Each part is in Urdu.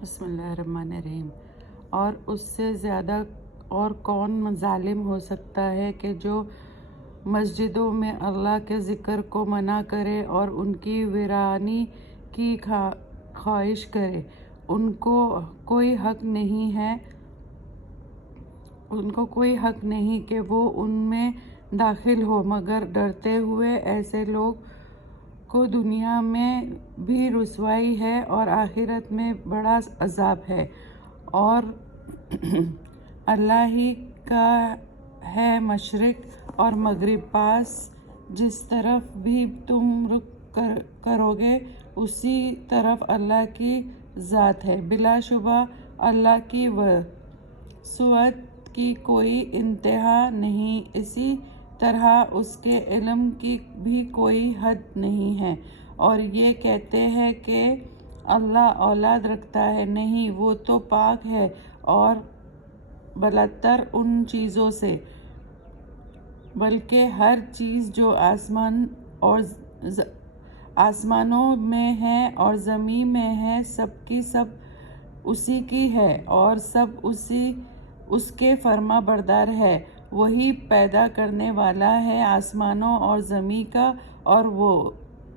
بسم اللہ الرحمن الرحیم۔ اور اس سے زیادہ اور کون ظالم ہو سکتا ہے کہ جو مسجدوں میں اللہ کے ذکر کو منع کرے اور ان کی ویرانی کی خواہش کرے۔ ان کو کوئی حق نہیں کہ وہ ان میں داخل ہو مگر ڈرتے ہوئے۔ ایسے لوگ کو دنیا میں بھی رسوائی ہے اور آخرت میں بڑا عذاب ہے۔ اور اللہ ہی کا ہے مشرق اور مغرب، پاس جس طرف بھی تم رخ کرو گے اسی طرف اللہ کی ذات ہے۔ بلا شبہ اللہ کی وسعت کی کوئی انتہا نہیں، اسی طرح اس کے علم کی بھی کوئی حد نہیں ہے۔ اور یہ کہتے ہیں کہ اللہ اولاد رکھتا ہے، نہیں، وہ تو پاک ہے اور بالاتر ان چیزوں سے، بلکہ ہر چیز جو آسمانوں میں ہے اور زمین میں ہے سب کی سب اسی کی ہے اور سب اس کے فرما بردار ہے۔ وہی پیدا کرنے والا ہے آسمانوں اور زمین کا،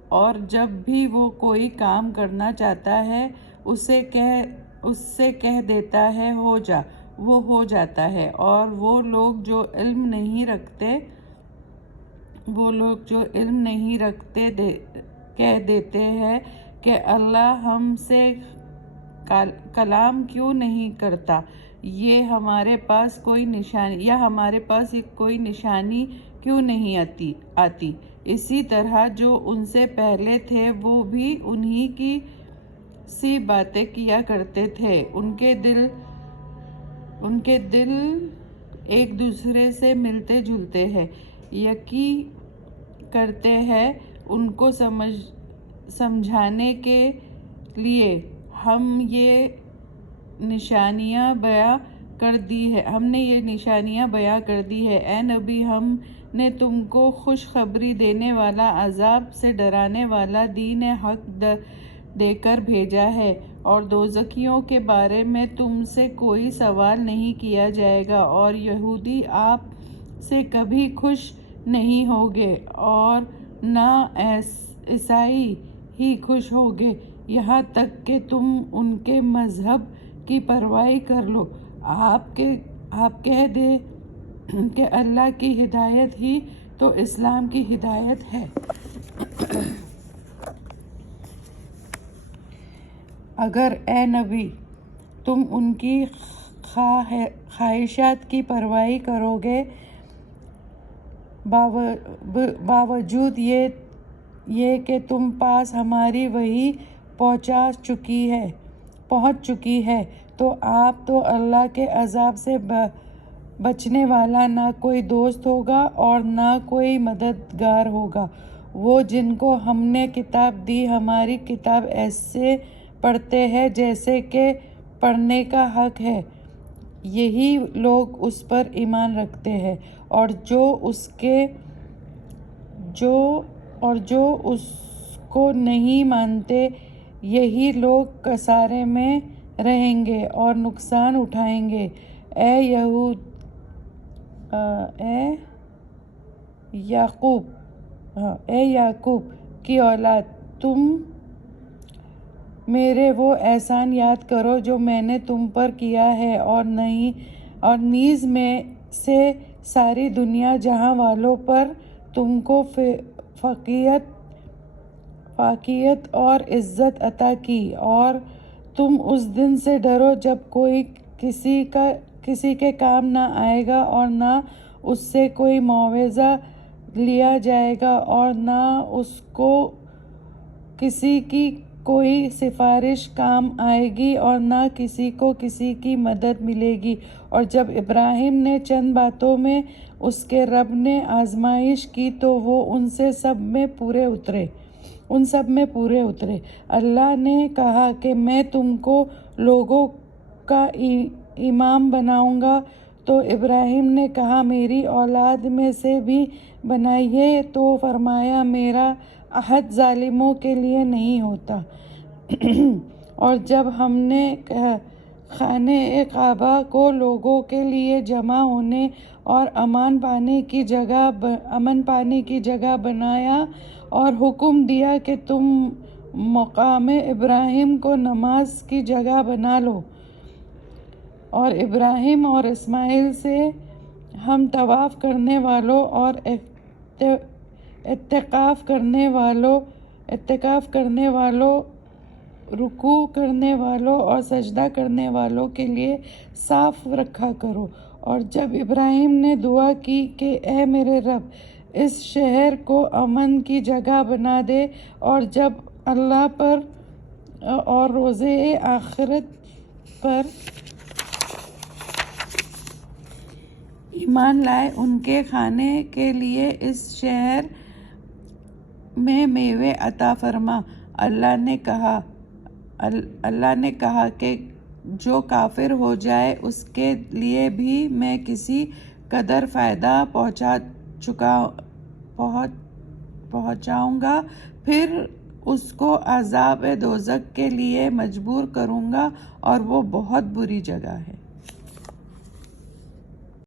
اور جب بھی وہ کوئی کام کرنا چاہتا ہے اس سے کہہ دیتا ہے ہو جا، وہ ہو جاتا ہے۔ اور وہ لوگ جو علم نہیں رکھتے کہہ دیتے ہیں کہ اللہ ہم سے کلام کیوں نہیں کرتا، یا ہمارے پاس کوئی نشانی کیوں نہیں آتی۔ اسی طرح جو ان سے پہلے تھے وہ بھی انہی کی سی باتیں کیا کرتے تھے۔ ان کے دل ایک دوسرے سے ملتے جلتے ہیں، یقین کرتے ہیں۔ ان کو سمجھانے کے لیے ہم نے یہ نشانیاں بیان کر دی ہیں۔ اے نبی، ہم نے تم کو خوشخبری دینے والا، عذاب سے ڈرانے والا دین حق دے کر بھیجا ہے، اور دوزخیوں کے بارے میں تم سے کوئی سوال نہیں کیا جائے گا، اور یہودی آپ سے کبھی خوش نہیں ہوں گے اور نہ عیسائی ہی خوش ہوں گے، یہاں تک کہ تم ان کے مذہب کی پیروی کر لو۔ آپ کہہ دیں کہ اللہ کی ہدایت ہی تو اسلام کی ہدایت ہے۔ اگر اے نبی تم ان کی خواہشات کی پیروی کرو گے، باوجود یہ کہ تم پاس ہماری وحی پہنچ چکی ہے، تو آپ تو اللہ کے عذاب سے بچنے والا نہ کوئی دوست ہوگا اور نہ کوئی مددگار ہوگا۔ وہ جن کو ہم نے کتاب دی ہماری کتاب ایسے پڑھتے ہیں جیسے کہ پڑھنے کا حق ہے، یہی لوگ اس پر ایمان رکھتے ہیں، اور جو اس کو نہیں مانتے، یہی لوگ خسارے میں رہیں گے اور نقصان اٹھائیں گے۔ اے یعقوب کی اولاد، تم میرے وہ احسان یاد کرو جو میں نے تم پر کیا ہے، اور نیز میں سے ساری دنیا جہاں والوں پر تم کو فاقیت اور عزت عطا کی، اور تم اس دن سے ڈرو جب کوئی کسی کے کام نہ آئے گا اور نہ اس سے کوئی معاوضہ لیا جائے گا، اور نہ اس کو کسی کی کوئی سفارش کام آئے گی، اور نہ کسی کو کسی کی مدد ملے گی۔ اور جب ابراہیم نے چند باتوں میں اس کے رب نے آزمائش کی تو وہ ان سب میں پورے اترے۔ اللہ نے کہا کہ میں تم کو لوگوں کا امام بناؤں گا، تو ابراہیم نے کہا میری اولاد میں سے بھی بنائیے، تو فرمایا میرا عہد ظالموں کے لیے نہیں ہوتا۔ اور جب ہم نے خانہ کعبہ کو لوگوں کے لیے جمع ہونے اور امن پانے کی جگہ بنایا اور حکم دیا کہ تم مقام ابراہیم کو نماز کی جگہ بنا لو، اور ابراہیم اور اسماعیل سے ہم طواف کرنے والوں اور اعتکاف کرنے والوں، رکوع کرنے والوں اور سجدہ کرنے والوں کے لیے صاف رکھا کرو۔ اور جب ابراہیم نے دعا کی کہ اے میرے رب، اس شہر کو امن کی جگہ بنا دے، اور جب اللہ پر اور روز آخرت پر ایمان لائے ان کے کھانے کے لیے اس شہر میں میوے عطا فرما۔ اللہ نے کہا کہ جو کافر ہو جائے اس کے لیے بھی میں کسی قدر فائدہ پہنچاؤں گا، پھر اس کو عذاب دوزخ کے لیے مجبور کروں گا، اور وہ بہت بری جگہ ہے۔